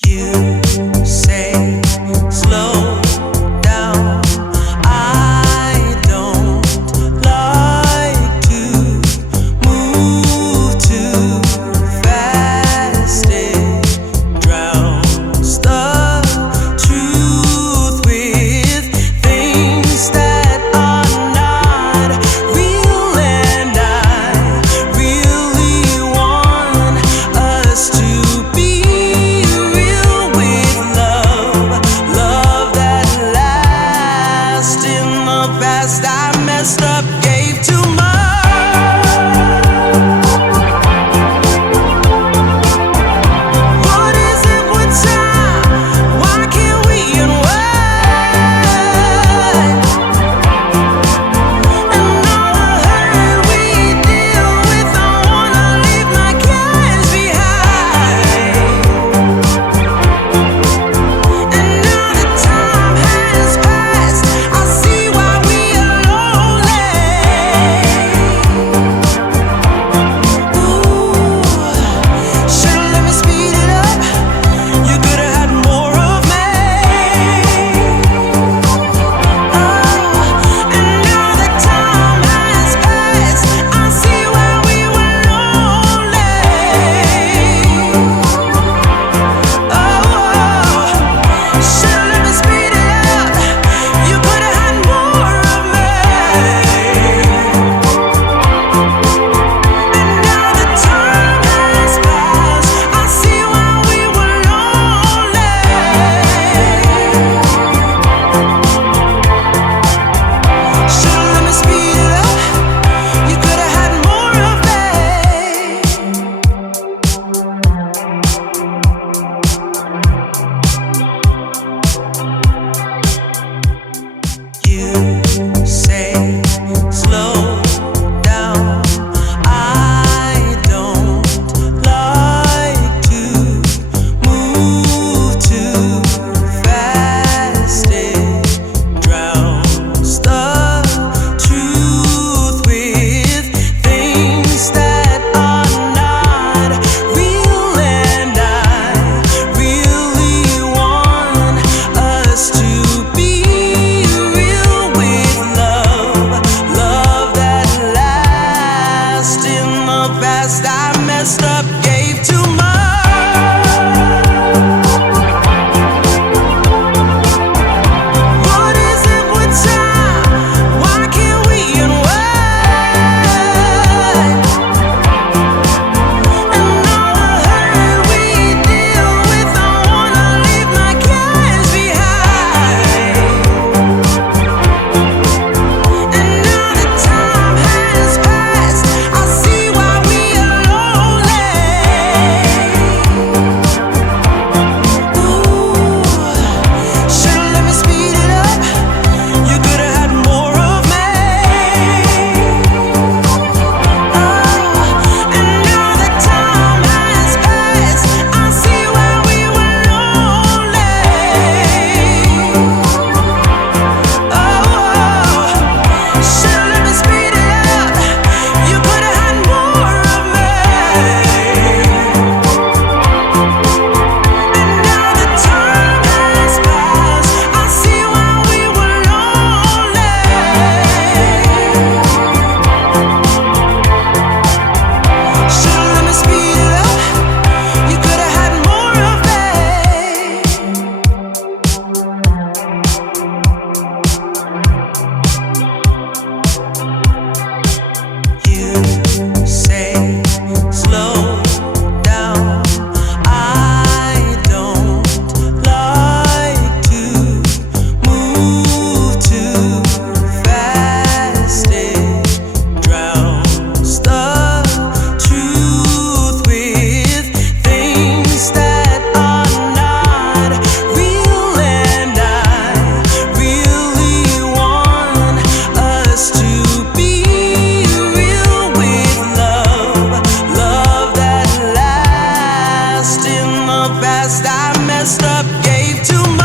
You say slow down. I don't like to move too fast. It drowns the truth with things that are not real, and I really want us to be past. I messed up, gave too much. What is it with time? Why can't we unwind? And all the hurt we deal with, I wanna leave my cares behind. And now the time has passed, I see why we are lonely. Ooh, should've let me speed it up. You could've had more of me. And now the time has passed, I see why we were lonely. Should've let me speed it up. You could've had more of me. And now the time has passed, I see why we were lonely. Should've let me speed it up. You could've had more of me. You say slow down. I don't like to move too fast. It drowns the truth with things that are not real, and I really want us to be real with love that lasts. In the past I messed up, gave too much. What is it with time? Why can't we unwind? And all the hurt we deal with, I wanna leave my cares behind. And now the time has passed, I see why we are lonely. Ooh, should've let me speed it up. You could've had more of me. And now the time has passed, I see why we were lonely. Should've let me speed it up. You could've had more of me. And now the time has passed, I see why we were lonely. Should've let me speed it up. You could've had more of me. You say slow down. I don't like to move too fast. It drowns the truth with things that are not real, and I really want us to be real with love that lasts. In the past I messed up, gave too much.